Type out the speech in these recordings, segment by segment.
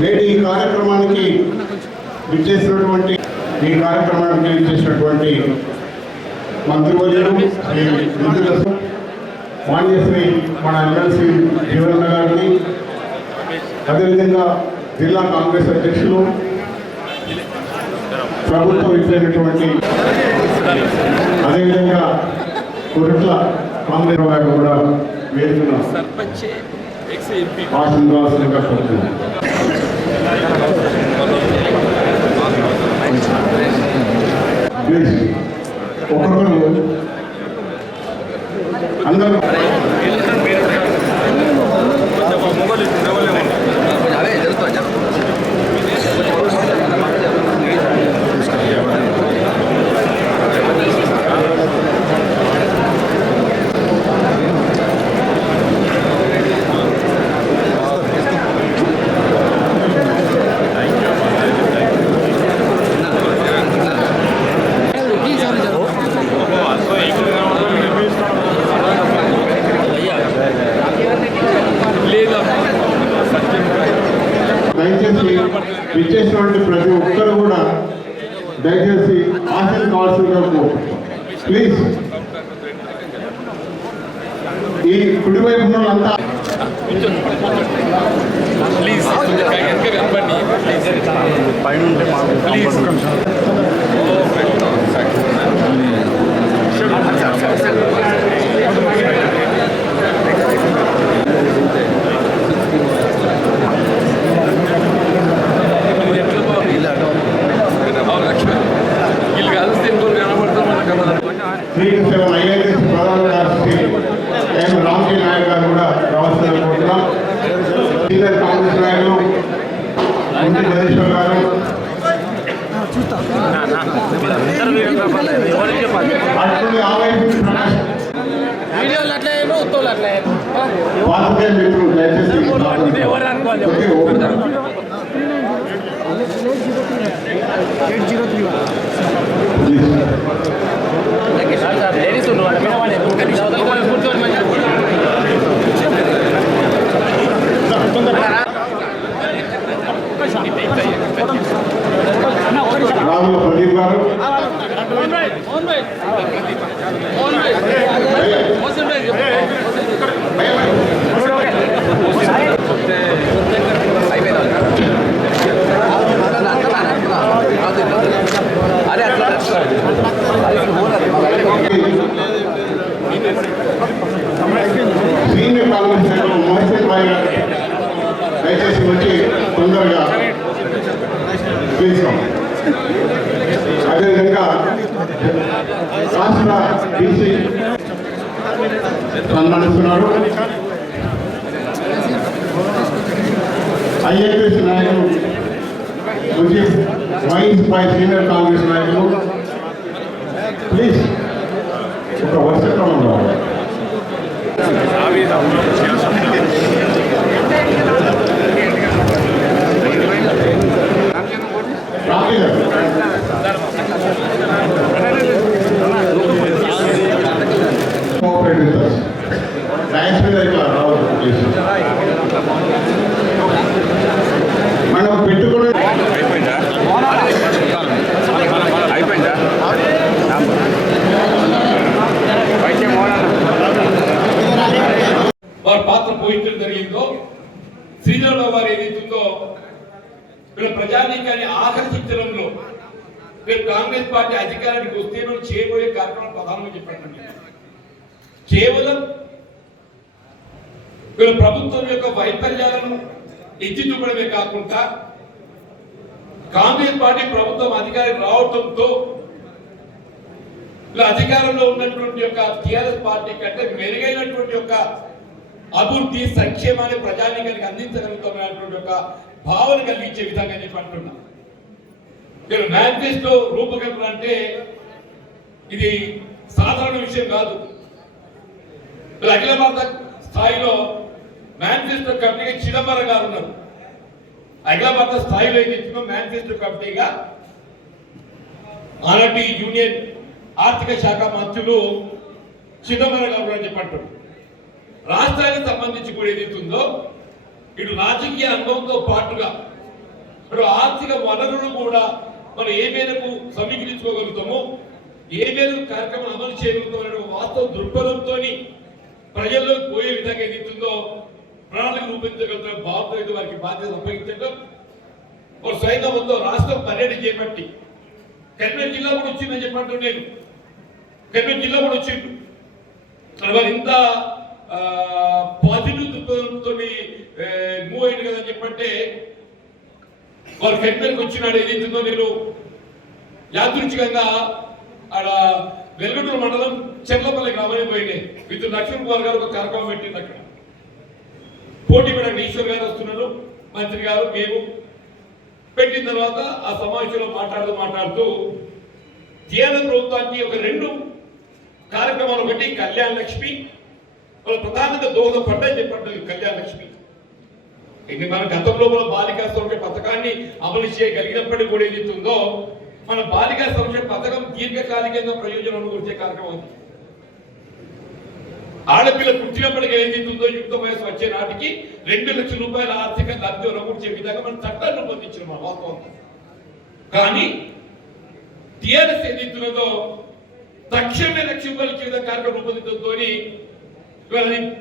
నేటి ఈ కార్యక్రమానికి విచ్చేసినటువంటి మంత్రివర్యులు మాన్యశ్రీ మన ఎమ్మెల్సీ జీవనన్న గారిని, అదేవిధంగా జిల్లా కాంగ్రెస్ అధ్యక్షులు, ప్రభుత్వం ఇచ్చినటువంటి అదేవిధంగా కురుట్ల కాంగ్రెస్ గారు కూడా వేడుకున్న ఆశీర్వాదంగా కోరుతున్నాను. ప్లీజ్ ఒక్కొక్కరు అందరూ విచ్చేసినటువంటి ప్రతి ఒక్కరు కూడా దయచేసి ఆశలు కావాల్సిందిగా ప్లీజ్. ఈ కుడివైపు అంతా శ్రీకృష్ణ ఐఐఎస్ ప్రధాన కార్యదర్శి ఎం రామ్జీ నాయక్ గారు కూడా రావాల్సిన కోరుతున్నాం. సీనియర్ కాంగ్రెస్ నాయకులు ముందు జగదీశ్వర్ గారు, వాసుదేవ్ మిత్రులు దయచేసి రాముల ప్రదీప్ గారు, సీనియర్ కాంగ్రెస్ నాయకులు మహేశ్వర్ భాయ్ గారు దయచేసి వచ్చి తొందరగా తీసుకోం. అదేవిధంగా రాష్ట్ర బీసీ సన్మానిస్తున్నారు. ఐఎఫ్ఎస్ నాయకులు ముజీబ్ వైస్ పై సీనియర్ కాంగ్రెస్ నాయకులు ప్లీజ్ ఒక వరుస క్రమంలో మనం పెట్టుకునే వారి పాత్ర పోయించడం జరిగిందో, శ్రీధరరావు వారు ఏదైతుందో వీళ్ళ ప్రజానీకాన్ని ఆకర్షించడంలో రేపు కాంగ్రెస్ పార్టీ అధికారానికి వస్తే మనం చేయబోయే కార్యక్రమం ప్రధానంగా చెప్పండి. కేవలం వీళ్ళ ప్రభుత్వం యొక్క వైఫల్యాలను ఎత్తి చూపడమే కాకుండా కాంగ్రెస్ పార్టీ ప్రభుత్వం అధికారం రావడంతో ఇలా అధికారంలో ఉన్నటువంటి యొక్క టిఆర్ఎస్ పార్టీ కంటే మెరుగైనటువంటి యొక్క అభివృద్ధి సంక్షేమాన్ని ప్రజానీకానికి అందించగలుగుతున్నటువంటి ఒక భావన కలిగించే విధంగా చెప్పి అంటున్నా. మీరు మేనిఫెస్టో రూపకల్పన అంటే ఇది సాధారణ విషయం కాదు. అఖిల భారత స్థాయిలో మేనిఫెస్టో కమిటీగా చిదంబరం గారు ఉన్నారు. అఖిల భారత స్థాయిలో ఏదైతుందో మేనిఫెస్టో కమిటీగా ఆనాటి యూనియన్ ఆర్థిక శాఖ మంత్రులు చిదంబరం గారు అని చెప్పంటారు. రాష్ట్రానికి సంబంధించి కూడా ఏదైతుందో ఇటు రాజకీయ అనుభవంతో పాటుగా ఇటు ఆర్థిక వనరులు కూడా మనం ఏ మేరకు సమీకరించుకోగలుగుతామో, ఏ మేరకు కార్యక్రమం అమలు చేయగలుగుతామనే వాస్తవ దృక్పథంతో ప్రజల్లోకి పోయే విధంగా ఏదైతుందో ప్రణాళిక రూపొందించగలుగుతున్న బాబు వారికి బాధ్యత అప్పగించడం. ఒక స్వయంగా మొత్తం రాష్ట్రం పర్యటన చేపట్టి కర్నూలు జిల్లా కూడా వచ్చిందని చెప్పంటున్నాను నేను. కర్నూలు జిల్లా కూడా వచ్చిండు. వారు ఇంత పాజిటివ్ దృక్పథంతో మూవ్ అయింది కదా అని చెప్పంటే వారు కర్నూలుకి వచ్చినాడు. ఏదైతుందో నేను యాదృచ్ఛికంగా ఆడ వెలుగటూరు మండలం చెర్లపల్లి గ్రామానికి పోయినాయి. విత్ లక్ష్మణ్ కుమార్ గారు ఒక కార్యక్రమం పెట్టింది. అక్కడ పోటీ పడండి ఈశ్వర్ గారు వస్తున్నారు, మంత్రి గారు, మేము పెట్టిన తర్వాత ఆ సమావేశంలో మాట్లాడుతూ కేంద్ర ప్రభుత్వానికి ఒక 2 కార్యక్రమాలు, ఒకటి కళ్యాణ లక్ష్మి, వాళ్ళ ప్రధానంగా దోహదపడ్డాయి చెప్పండి. కళ్యాణ లక్ష్మి ఇది మన గతంలో మన బాలికా సంరక్షణ పథకాన్ని అమలు చేయగలిగినప్పటికీ కూడా ఏదైతుందో మన బాలికా సంరక్షణ పథకం దీర్ఘకాలికంగా ప్రయోజనం అనుకూర్చే కార్యక్రమం. ఆడపిల్ల పుట్టినప్పటికీ ఏదైతుందో యుక్త వయసు వచ్చే నాటికి 2 లక్షల రూపాయల ఆర్థిక లబ్ధి అనుకూర్చే విధంగా మనం చట్టాన్ని రూపొందించిన మన వాస్తవం. కానీ టీఆర్ఎస్ ఏదైతున్నదో తక్షణమే లక్ష్యం కలిగే విధంగా కార్యక్రమం రూపొందించడంతో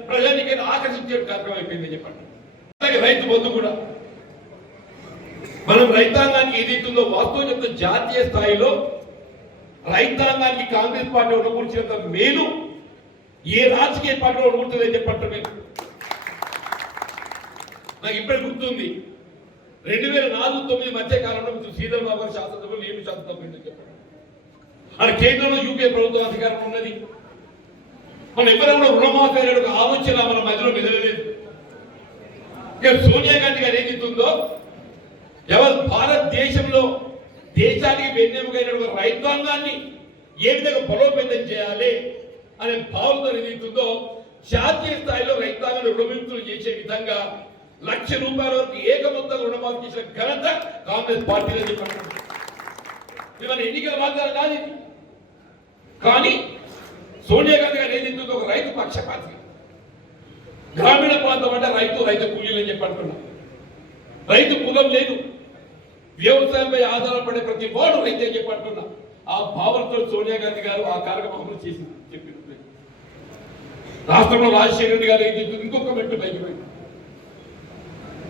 ప్రజానికి ఆకర్షించే కార్యక్రమం అయిపోయిందని చెప్పండి. అలాగే రైతు బంధు కూడా మనం రైతాంగానికి ఏదైతుందో వాస్తవం చెప్తే జాతీయ స్థాయిలో రైతాంగానికి కాంగ్రెస్ పార్టీ అనుకూర్చినంత మేలు ఏ రాజకీయ పార్టీలో అనుకుంటుందని చెప్పంటారు. నాకు ఇప్పుడే గుర్తుంది 2004-09 మధ్య కాలంలో శ్రీధర్ బాబు గారు శాసనసభలో ఏమి శాసనసభ చెప్పండి. అక్కడ కేంద్రంలో యూపీఏ ప్రభుత్వం అధికారం ఉన్నది. మనం ఎవరైనా రుణమాఫీ అనే ఒక ఆలోచన మన మధ్యలో మెదలలేదు. ఇక సోనియా గాంధీ గారు ఏదైతుందో ఎవరు భారతదేశంలో దేశానికి వెన్నెముకైన రైతాంగాన్ని ఏ విధంగా బలోపేతం చేయాలి అనే భావనతో ఏదైతుందో జాతీయ స్థాయిలో రైతాంగాన్ని రుణవిముక్తులు చేసే విధంగా 1 లక్ష రూపాయల వరకు ఏకమొత్తంగా రుణమాఫీ చేసిన ఘనత కాంగ్రెస్ పార్టీలో చెప్పండి. ఇది మన ఎన్నికల వాగ్దానం కాదు ఇది. కానీ సోనియా గాంధీ గారు ఏదైతుందో ఒక రైతు పక్షపాతి, గ్రామీణ ప్రాంతం అంటే రైతు కూలీలు అని చెప్పంటున్నాం. రైతు కులం లేదు, వ్యవసాయంపై ఆధారపడే ప్రతి వాడు రైతు అని చెప్పంటున్నా. ఆ భావనతో సోనియా గాంధీ గారు ఆ కార్యక్రమం అమలు చేసి చెప్పింది. రాష్ట్రంలో రాజశేఖర రెడ్డి గారు ఏదైతుందో ఇంకొక మెట్టు పైకి పోయింది.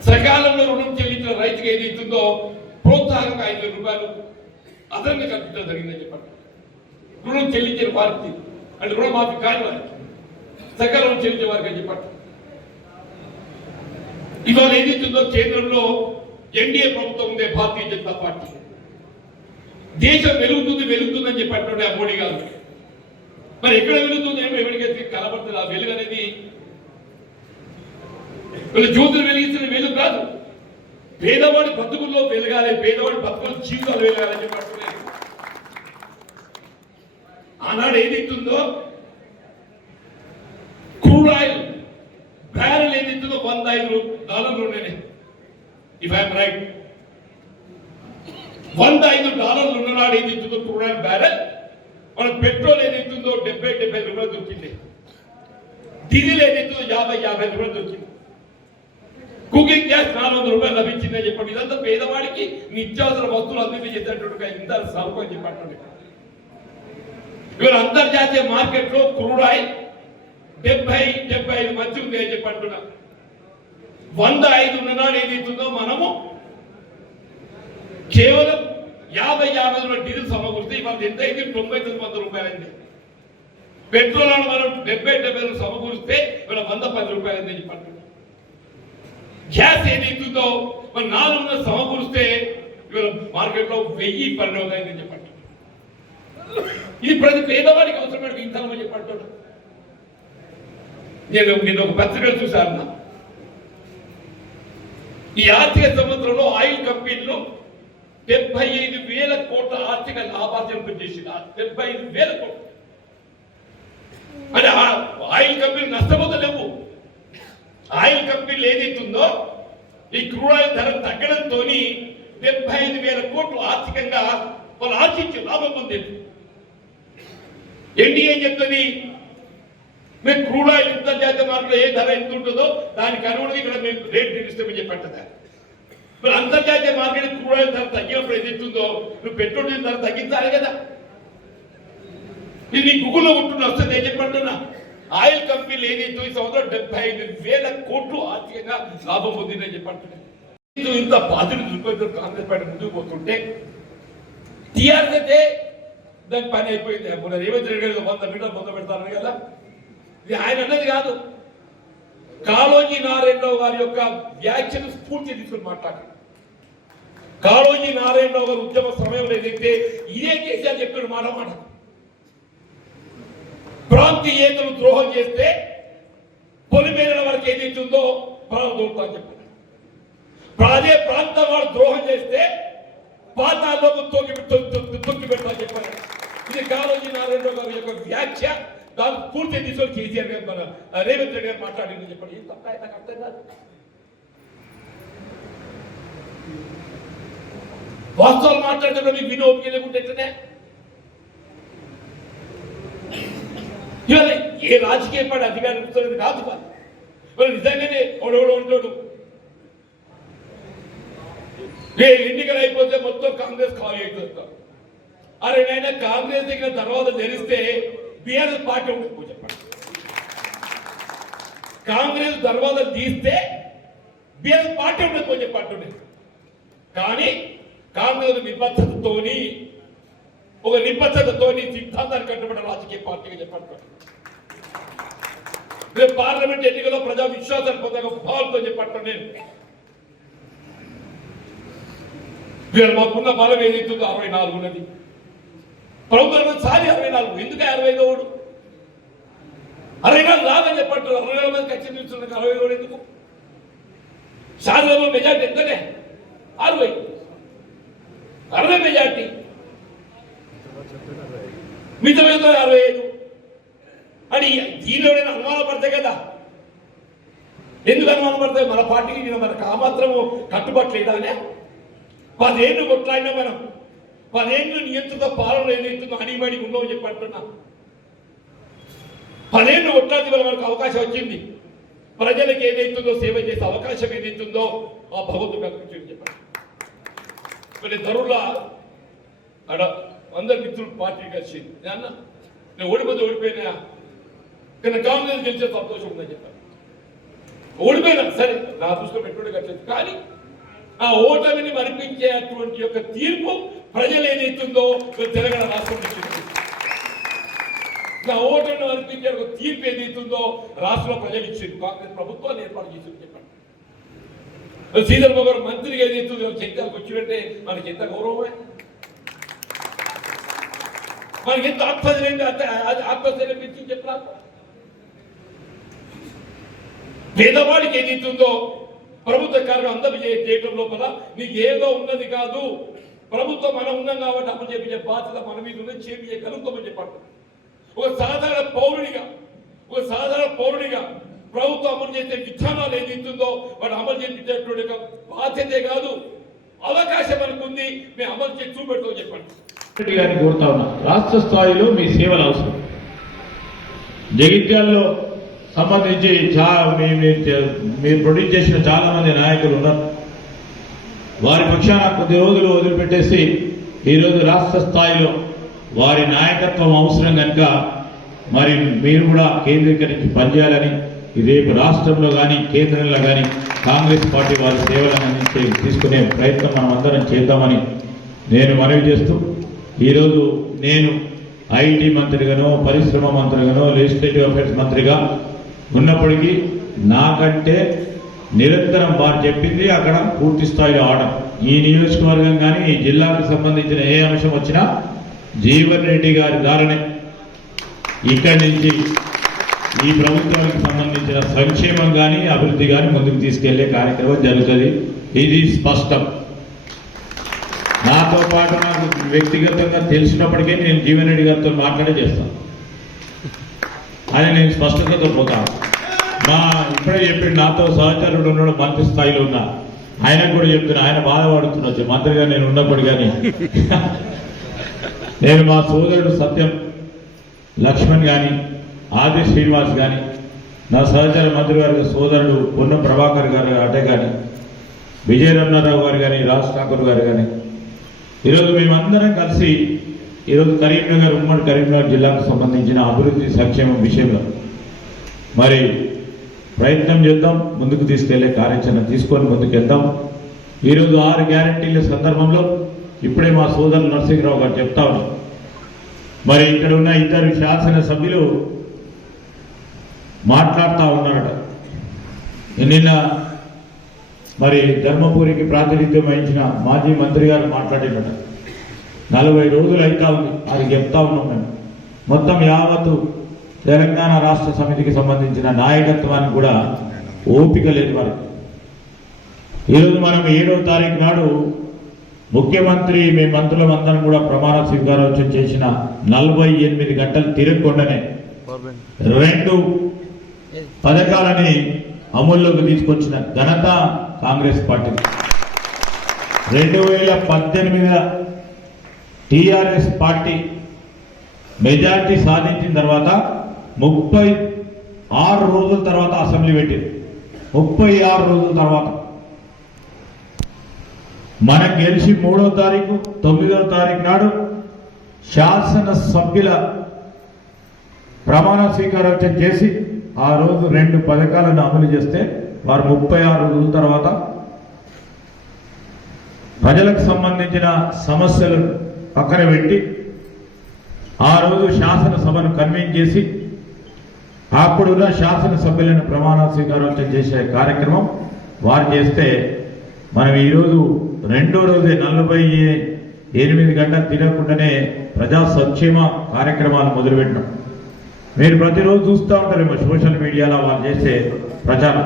సకాలంలో రుణం చెల్లించిన రైతుకి ఏదైతుందో ప్రోత్సాహంగా 5,000 రూపాయలు అదనంగా కల్పించడం జరిగిందని చెప్పండి. రుణం చెల్లించిన వారికి అంటే రుణమాఫీ కాని వారికి సకాలంలో చెల్లించే వారికి అని చెప్పండి. ఇవాళ ఏదైతుందో కేంద్రంలో ఎన్డీఏ ప్రభుత్వం ఉందే భారతీయ జనతా పార్టీ. దేశం వెలుగుతుందని చెప్పంటుండే ఆ మోడీ గారు. మరి ఎక్కడ వెలుగుతుంది ఏమో ఎవరికైతే కనబడుతుంది. ఆ వెలుగు అనేది జ్యోతులు వెలిగించిన వెలుగు కాదు. పేదవాడి బతుకుల్లో వెలగాలి, పేదవాడి బతుకుల జీవితాలు వెలగాలని చెప్పంటున్నారు. ఆనాడు ఏదైతుందో క్రూడ్ ఆయిల్ బ్యారెల్ ఏదైతుందో $105 ఉండేది. ఇఫ్ ఐఎమ్ రైట్, $105 ఉన్ననాడు ఏదైతుందో క్రూడ్ ఆయిల్ బ్యారెల్. మన పెట్రోల్ ఏదైతుందో 70-75 రూపాయలు దొరికింది. డీజిల్ ఏదైతుందో 50-55 రూపాయలు దొరికింది. కుకింగ్ గ్యాస్ 400 రూపాయలు లభించిందని చెప్పండి. ఇదంతా పేదవాడికి నిత్యావసర వస్తువులు అందరినీ చేసేటట్టుగా ఇంత సరుకు అని చెప్పండి. ఇవాళ అంతర్జాతీయ మార్కెట్ లో క్రూడ్ ఆయిల్ 70-75 మధ్య ఉంది అని చెప్పంటున్నా. 105 ఉన్ననాడు ఏదైతుందో మనము కేవలం 50-50 డీజిల్ సమకూరితే ఇవాళ ఎంత అయింది? 99 రూపాయలైంది. పెట్రోల్ మనం 70-70 సమకూరిస్తే ఇవాళ 110 రూపాయలైంది చెప్పండి. గ్యాస్ ఏదైతుందో మనం 400 సమకూరిస్తే ఇవాళ మార్కెట్ లో 1012 అయిందని చెప్పండి. ఇది ప్రతి పేదవాడికి అవసరమైన ఇంధనం చెప్పంటున్నాడు. నేను ఒక పత్రికలు చూశాను. ఈ ఆర్థిక సంవత్సరంలో ఆయిల్ కంపెనీలో 75,000 కోట్ల ఆర్థిక లాభార్జన చేసింది. 75,000 కోట్లు అంటే ఆయిల్ కంపెనీ నష్టపోతలేవు. ఆయిల్ కంపెనీలు ఏదైతుందో ఈ క్రూడ్ ఆయిల్ ధర తగ్గడంతో 75,000 కోట్లు ఆర్థికంగా వాళ్ళు ఆశించి లాభం పొందేది. ఎన్డీఏ ఏం చెప్తుంది, మేము క్రూడ్ ఆయిల్ అంతర్జాతీయ మార్కెట్లో ఏ ధర ఎంత ఉంటుందో దానికి అనుగుణంగా ఇక్కడ మేము రేట్ నిర్ణయిస్తామని చెప్పంటుందా? మరి అంతర్జాతీయ మార్కెట్ క్రూడ్ ఆయిల్ ధర తగ్గినప్పుడు ఏది ఎత్తుందో నువ్వు పెట్రోల్ డీజిల్ ధర తగ్గించాలి కదా. ఇది నీ గూగుల్లో ఉంటున్నా వస్తుంది ఏం చెప్పంటున్నా, ఆయిల్ కంపెనీలు ఏదైతే ఈ సంవత్సరం 75,000 కోట్లు ఆర్థికంగా లాభం పొందిందని చెప్పంటున్నా. ఇంత బాధ్యత దుర్పేద కాంగ్రెస్ పార్టీ ముందుకు పోతుంటే టీఆర్ఎస్ అయితే దాని పని అయిపోయింది. మొన్న రేవంత్ రెడ్డి గారు 100 మీటర్లు మొదలు పెడతారని కదా, ఇది ఆయన అన్నది కాదు. కాళోజీ నారాయణరావు గారి యొక్క వ్యాఖ్యను స్ఫూర్తి తీసుకుని మాట్లాడారు. కాళోజీ నారాయణరావు గారు ఉద్యమ సమయంలో ఏదైతే ఇదే కేసీఆర్ చెప్పారు మాట ప్రాంతీయేతలు ద్రోహం చేస్తే పొలిమేరల వరకు ఏదైతే ఉందో ప్రాంతం అని చెప్పారు. అదే ప్రాంతం వాడు ద్రోహం చేస్తే పాతాల్లోకి తొక్కి పెడతా చెప్పారు. ఇది కాళోజీ నారాయణరావు గారి యొక్క వ్యాఖ్య. దాన్ని పూర్తి తీసుకొని కేసీఆర్ గారు మన రేవంత్ రెడ్డి గారు మాట్లాడిందని చెప్పండి. ఏం తప్ప నాకు అర్థం కాదు. వాస్తవాలు మాట్లాడుతున్నా మీకు విని ఓపిక లేకుంటే ఎట్లనే. ఇవాళ ఏ రాజకీయ పార్టీ అధికారం ఇస్తున్నది కాదు. మరి నిజంగానే ఒడవడు ఉంటాడు. ఎన్నికలు అయిపోతే మొత్తం కాంగ్రెస్ ఖాళీ అయిపోతారు. అరే నైనా కాంగ్రెస్ దగ్గర తర్వాత తెరిస్తే బీఆర్ఎస్ పార్టీ ఉండకపో చెప్పండి. కాంగ్రెస్ దర్వాజా తీస్తే బీఆర్ఎస్ పార్టీ ఉండకపో చెప్పండి. కానీ కాంగ్రెస్ నిబద్ధతతోని సిద్ధాంతానికి కట్టుబడిన రాజకీయ పార్టీగా చెప్పండి. రేపు పార్లమెంట్ ఎన్నికల్లో ప్రజా విశ్వాసాన్ని పొందక భావంతో చెప్పండి. నేను మాకున్న బలం ఏదైతుందో 64 ఉన్నది. ప్రభుత్వం సారి 64. ఎందుకు 65? 64 రాదని చెప్పంటారు. 60 మంది ఖచ్చితంగా ఇస్తున్నారు. 65 ఎందుకు? శాసనసభ మెజార్టీ ఎంతనే? 60 మెజార్టీ. మిగతా 65 అని దీనిలో అనుమానం పడతాయి కదా. ఎందుకు అనుమానం పడతాయి? మన పార్టీకి మనకు ఆ మాత్రము కట్టుబట్టలేదా? 10 ఏళ్ళు కొట్లాడినా మనం 10 ఏళ్ళు నియంత్రిత పాలన ఏదైతుందో అడిబడి ఉండవు చెప్పి అంటున్నా. 10 ఏళ్ళు కొట్లాడి వల్ల మనకు అవకాశం వచ్చింది. ప్రజలకు ఏదైతుందో సేవ చేసే అవకాశం ఏదైతుందో ఆ భగవంతుడు కల్పించి చెప్పండి. కొన్ని ధరుల అక్కడ అందరు మిత్రులు పార్టీ కలిసి అన్న నేను ఓడిపోయినా కానీ కాంగ్రెస్ గెలిచే సంతోషం ఉందని చెప్పాను. ఓడిపోయినా సరే నా దృష్టిలో పెట్టుబడి కట్టలేదు. కానీ ఆ ఓటమిని మరిపించేటువంటి యొక్క తీర్పు ప్రజలు ఏదైతుందో తెలంగాణ రాష్ట్రం ఇచ్చింది. ఆ ఓటమిని మరిపించే ఒక తీర్పు ఏదైతుందో రాష్ట్రంలో ప్రజలు ఇచ్చింది. కాంగ్రెస్ ప్రభుత్వాన్ని ఏర్పాటు చేసింది చెప్పండి. శ్రీధర్ బాబు గారు మంత్రిగా ఏదైతుందో చర్చలకు వచ్చినట్టే మనకి ఎంత గౌరవమే, మనకి ఎంత ఆత్మస్థైర్యం ఇచ్చి చెప్పరా. పేదవాడికి ఏదైతుందో ప్రభుత్వ కార్యం అందరూ చేయటం లోపల నీకు ఏదో ఉన్నది కాదు. ప్రభుత్వం మనం ఉన్నాం కాబట్టి అమలు చేపించే బాధ్యత మన మీద ఉన్నది. చేపించగలుగుతామని చెప్పండి. ఒక సాధారణ పౌరుడిగా ప్రభుత్వం అమలు చేసే విధానాలు ఏదైతుందో వాడు అమలు చేపించేటువంటి బాధ్యతే కాదు, అవకాశం అనుకుంది. మేము అమలు చేసి చూపెడతామని చెప్పండి. గారిని కోరుతా ఉన్నా, రాష్ట్ర స్థాయిలో మీ సేవలు అవసరం. జగిత్యాలలో సంబంధించి మీరు ప్రొడ్యూస్ చేసిన చాలా మంది నాయకులు ఉన్నారు. వారి పక్షాన కొద్ది రోజులు వదిలిపెట్టేసి ఈరోజు రాష్ట్ర స్థాయిలో వారి నాయకత్వం అవసరం కనుక మరి మీరు కూడా కేంద్రీకరించి పనిచేయాలని, రేపు రాష్ట్రంలో కానీ కేంద్రంలో కానీ కాంగ్రెస్ పార్టీ వారి సేవలను తీసుకునే ప్రయత్నం మనం అందరం చేద్దామని నేను మనవి చేస్తూ, ఈరోజు నేను ఐటీ మంత్రిగానో పరిశ్రమ మంత్రిగానో లెజిస్లేటివ్ అఫైర్స్ మంత్రిగా ఉన్నప్పటికీ నాకంటే నిరంతరం వారు చెప్పింది అక్కడ పూర్తి స్థాయిలో ఆర్డర్. ఈ నియోజకవర్గం కానీ ఈ జిల్లాకు సంబంధించిన ఏ అంశం వచ్చినా జీవన్ రెడ్డి గారి ద్వారానే ఇక్కడి నుంచి ఈ ప్రభుత్వానికి సంబంధించిన సంక్షేమం కానీ అభివృద్ధి కానీ ముందుకు తీసుకెళ్లే కార్యక్రమం జరుగుతుంది. ఇది స్పష్టం. నాతో పాటు నాకు వ్యక్తిగతంగా తెలిసినప్పటికీ నేను జీవన్ రెడ్డి గారితో మాట్లాడే చేస్తాను అని నేను స్పష్టతతో పోతాను. ఇప్పుడే చెప్పిన నాతో సహచరుడు ఉన్నాడు, మంత్రి స్థాయిలో ఉన్నా, ఆయనకు కూడా చెప్తున్నా. ఆయన బాధపడుతుండొచ్చు మంత్రిగా నేను ఉన్నప్పుడు, కానీ నేను మా సోదరుడు సత్యం లక్ష్మణ్ కానీ ఆది శ్రీనివాస్ కానీ నా సహచర మంత్రివర్గ సోదరుడు పొన్నం ప్రభాకర్ గారు అటే కానీ విజయరమణారావు గారు కానీ రాజ్ ఠాకూర్ గారు కానీ ఈరోజు మేమందరం కలిసి ఈరోజు కరీంనగర్ ఉమ్మడి కరీంనగర్ జిల్లాకు సంబంధించిన అభివృద్ధి సంక్షేమం విషయంలో మరి ప్రయత్నం చేద్దాం, ముందుకు తీసుకెళ్లే కార్యాచరణ తీసుకొని ముందుకెళ్దాం. ఈరోజు 6 గ్యారెంటీల సందర్భంలో ఇప్పుడే మా సోదరులు నరసింహరావు గారు చెప్తా ఉన్నారు. మరి ఇక్కడ ఉన్న ఇద్దరు శాసనసభ్యులు మాట్లాడుతూ ఉన్నారట. నిన్న మరి ధర్మపురికి ప్రాతినిధ్యం వహించిన మాజీ మంత్రి గారు మాట్లాడినట. 40 రోజులు అవుతా ఉంది, అది చెప్తా ఉన్నాం మేము. మొత్తం యావత్తు తెలంగాణ రాష్ట్ర సమితికి సంబంధించిన నాయకత్వానికి కూడా ఓపిక లేదు వారికి. ఈరోజు మనం 7వ తారీఖు నాడు ముఖ్యమంత్రి మీ మంత్రులం అందరం కూడా ప్రమాణ స్వీకారోత్సవం చేసిన 48 గంటలు తిరగకుండానే 2 పథకాలని అమల్లోకి తీసుకొచ్చిన ఘనత Congress party. 2018 TRS party majority సాధించిన తర్వాత 36 రోజుల తర్వాత అసెంబ్లీ పెట్టింది. 36 రోజుల తర్వాత మనం గెలిచి 3వ తారీఖు 9వ తారీఖు నాడు శాసనసభ్యుల ప్రమాణ స్వీకారోత్సవం చేసి ఆ రోజు 2 పథకాలను అమలు చేస్తే వారు 36 రోజుల తర్వాత ప్రజలకు సంబంధించిన సమస్యలు పక్కన పెట్టి ఆ రోజు శాసనసభను కన్వీన్ చేసి అప్పుడున్న శాసనసభ్యులను ప్రమాణ స్వీకారోత్సవం చేసే కార్యక్రమం వారు చేస్తే మనం ఈరోజు 2వ రోజే 48 గంటలు తిరగకుండానే ప్రజా సంక్షేమ కార్యక్రమాలు మొదలుపెట్టినాం. మీరు ప్రతిరోజు చూస్తూ ఉంటారేమో సోషల్ మీడియాలో వాళ్ళు చేసే ప్రచారం.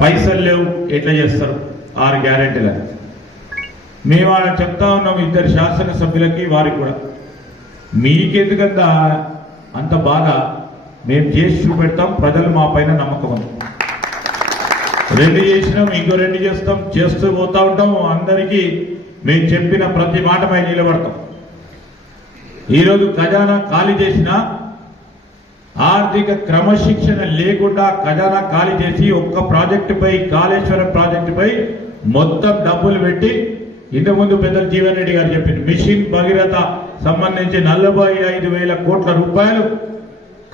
పైసలు లేవు ఎట్లా చేస్తారు 6 గ్యారెంటీలు. మేము వాళ్ళని చెప్తా ఉన్నాం, ఇద్దరు శాసనసభ్యులకి వారికి కూడా, మీకెందుకంతా అంత బాధ, మేము చేసి చూపెడతాం, ప్రజలు మా పైన నమ్మకం ఉంది. 2 చేసినాం, ఇంకో 2 చేస్తాం, చేస్తూ పోతా ఉంటాం. అందరికీ మేము చెప్పిన ప్రతి మాట పైన నిలబడతాం. ఈరోజు ఖజానా ఖాళీ చేసిన ఆర్థిక క్రమశిక్షణ లేకుండా ఖజానా ఖాళీ చేసి ఒక్క ప్రాజెక్టుపై, కాళేశ్వరం ప్రాజెక్టుపై మొత్తం డబ్బులు పెట్టి, ఇంతకుముందు పెద్దలు జీవన్ రెడ్డి గారు చెప్పింది, మిషన్ భగీరథ సంబంధించి 45,000 కోట్ల రూపాయలు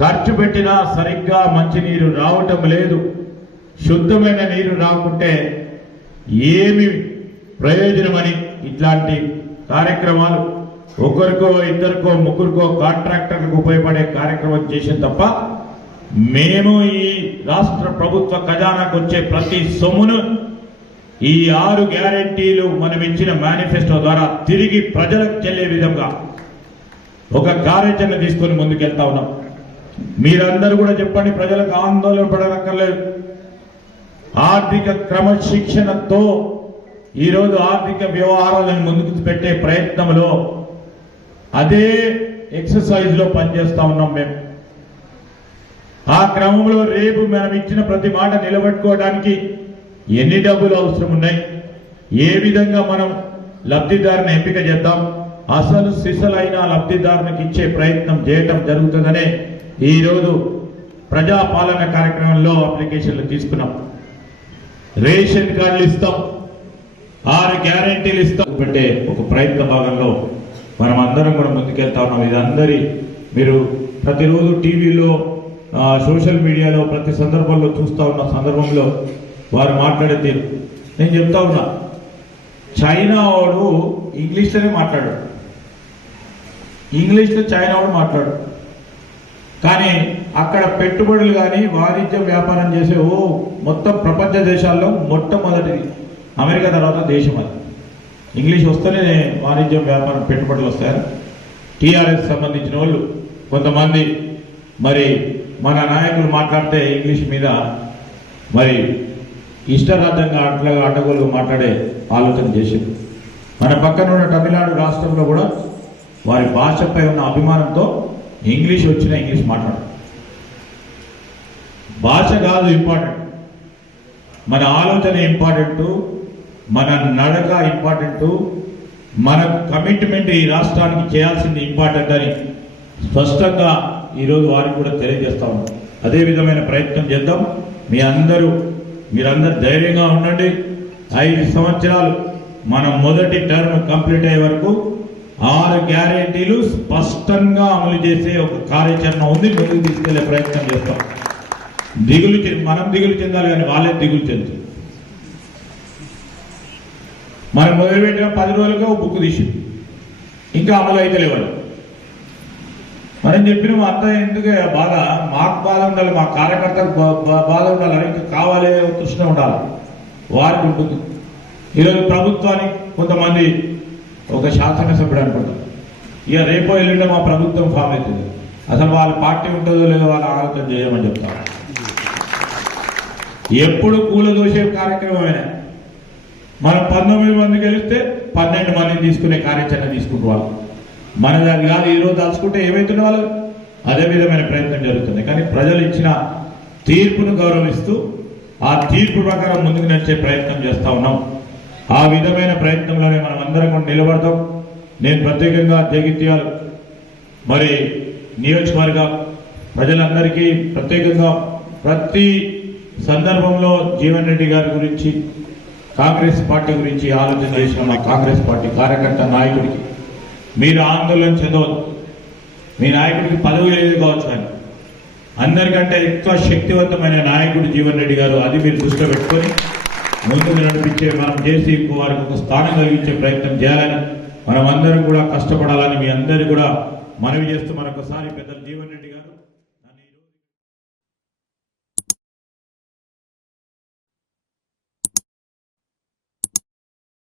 ఖర్చు పెట్టినా సరిగ్గా మంచినీరు రావటం లేదు. శుద్ధమైన నీరు రాకుంటే ఏమి ప్రయోజనమని ఇట్లాంటి కార్యక్రమాలు ఒకరికో, ఇద్దరికో, ముగ్గురికో కాంట్రాక్టర్లకు ఉపయోగపడే కార్యక్రమం చేసిన తప్ప మేము ఈ రాష్ట్ర ప్రభుత్వ ఖజానాకు వచ్చే ప్రతి సొమ్మును ఈ 6 గ్యారెంటీలు మనం ఇచ్చిన మేనిఫెస్టో ద్వారా తిరిగి ప్రజలకు చెల్లే విధంగా ఒక కార్యాచరణ తీసుకొని ముందుకెళ్తా ఉన్నాం. మీరందరూ కూడా చెప్పండి, ప్రజలకు ఆందోళన పడనక్కర్లేదు. ఆర్థిక క్రమశిక్షణతో ఈరోజు ఆర్థిక వ్యవహారాలను ముందుకు పెట్టే ప్రయత్నంలో అదే ఎక్సర్సైజ్ లో పనిచేస్తా ఉన్నాం మేము. ఆ క్రమంలో రేపు మనం ఇచ్చిన ప్రతి మాట నిలబెట్టుకోవడానికి ఎన్ని డబ్బులు అవసరం ఉన్నాయి, ఏ విధంగా మనం లబ్ధిదారుని ఎంపిక చేద్దాం, అసలు సిసలైన లబ్ధిదారునికి ఇచ్చే ప్రయత్నం చేయటం జరుగుతుందనే ఈరోజు ప్రజాపాలన కార్యక్రమంలో అప్లికేషన్లు తీసుకున్నాం. రేషన్ కార్డులు ఇస్తాం, 6 గ్యారెంటీలు ఇస్తాం పెట్టే ఒక ప్రయత్న భాగంలో మనం అందరం కూడా ముందుకెళ్తా ఉన్నాం. ఇది అందరి మీరు ప్రతిరోజు టీవీలో, సోషల్ మీడియాలో ప్రతి సందర్భంలో చూస్తూ ఉన్న సందర్భంలో వారు మాట్లాడే తీరు నేను చెప్తా ఉన్నా. చైనా వాడు ఇంగ్లీష్లోనే మాట్లాడాడు, ఇంగ్లీష్లో చైనా వాడు మాట్లాడు, కానీ అక్కడ పెట్టుబడులు కానీ వాణిజ్య వ్యాపారం చేసే మొత్తం ప్రపంచ దేశాల్లో మొట్టమొదటిది అమెరికా తర్వాత దేశం అది. ఇంగ్లీష్ వస్తేనే వాణిజ్యం వ్యాపారం పెట్టుబడులు వస్తాయని టీఆర్ఎస్ సంబంధించిన వాళ్ళు కొంతమంది మరి మన నాయకులు మాట్లాడితే ఇంగ్లీష్ మీద మరి ఇష్టరాజ్యంగా అట్లాగా అడ్డగోలుగా మాట్లాడే ఆలోచన చేసింది. మన పక్కన ఉన్న తమిళనాడు రాష్ట్రంలో కూడా వారి భాషపై ఉన్న అభిమానంతో ఇంగ్లీష్ వచ్చినా ఇంగ్లీష్ మాట్లాడు. భాష కాదు ఇంపార్టెంట్, మన ఆలోచన ఇంపార్టెంట్, మన నడక ఇంపార్టెంట్, మన కమిట్మెంట్ ఈ రాష్ట్రానికి చేయాల్సింది ఇంపార్టెంట్ అని స్పష్టంగా ఈరోజు వారికి కూడా తెలియజేస్తా ఉన్నాం. అదే విధమైన ప్రయత్నం చేద్దాం. మీరందరూ ధైర్యంగా ఉండండి. 5 సంవత్సరాలు మనం మొదటి టర్మ్ కంప్లీట్ అయ్యే వరకు 6 గ్యారెంటీలు స్పష్టంగా అమలు చేసే ఒక కార్యాచరణ ఉంది. ముందుకు తీసుకెళ్లే ప్రయత్నం చేస్తాం. మనం దిగులు చెందాలి కానీ వాళ్ళే దిగులు చెందుతారు. మనం మొదలుపెట్టిన 10 రోజులుగా ఒక బుక్ తీసి ఇంకా అమలు అయితే లేవాలి. మనం చెప్పిన అంతా ఎందుకు బాధ, మాకు బాధ ఉండాలి, మా కార్యకర్తకు బాధ ఉండాలి, ఇంకా కావాలి తృష్ణ ఉండాలి, వారికి ఉంటుంది. ఈరోజు ప్రభుత్వానికి కొంతమంది ఒక శాసనసభ్యుడు అనుకుంటారు, ఇక రేపో ఎల్లుండే మా ప్రభుత్వం ఫామ్ అవుతుంది, అసలు వాళ్ళ పార్టీ ఉంటుందో లేదో వాళ్ళ ఆలోచన చేయమని చెప్తారు. ఎప్పుడు కూలదోసే కార్యక్రమమైనా మనం 19 మంది గెలిస్తే 12 మందిని తీసుకునే కార్యాచరణ తీసుకుంటున్నారు. మనది అది కాదు. ఈరోజు తలుచుకుంటే ఏమవుతున్న వాళ్ళు అదే విధమైన ప్రయత్నం జరుగుతుంది. కానీ ప్రజలు ఇచ్చిన తీర్పును గౌరవిస్తూ ఆ తీర్పు ప్రకారం ముందుకు నడిచే ప్రయత్నం చేస్తా ఉన్నాం. ఆ విధమైన ప్రయత్నంలోనే మనం అందరం కూడా నిలబడతాం. నేను ప్రత్యేకంగా జగిత్యాల మరి నియోజకవర్గ ప్రజలందరికీ ప్రత్యేకంగా ప్రతి సందర్భంలో జీవన్ రెడ్డి గారి గురించి, కాంగ్రెస్ పార్టీ గురించి ఆలోచన చేసిన మా కాంగ్రెస్ పార్టీ కార్యకర్త నాయకుడికి మీరు ఆందోళన చెందవద్దు. మీ నాయకుడికి పదవి లేదు కావచ్చు, కానీ అందరికంటే ఎక్కువ శక్తివంతమైన నాయకుడు జీవన్ రెడ్డి గారు. అది మీరు దృష్టిలో పెట్టుకొని ముందుకు నడిపించే మనం చేసి వారికి ఒక స్థానం కలిగించే ప్రయత్నం చేయాలని, మనం అందరం కూడా కష్టపడాలని మీ అందరికీ కూడా మనవి చేస్తూ మరొకసారి పెద్దలు జీవన్ రెడ్డి గారు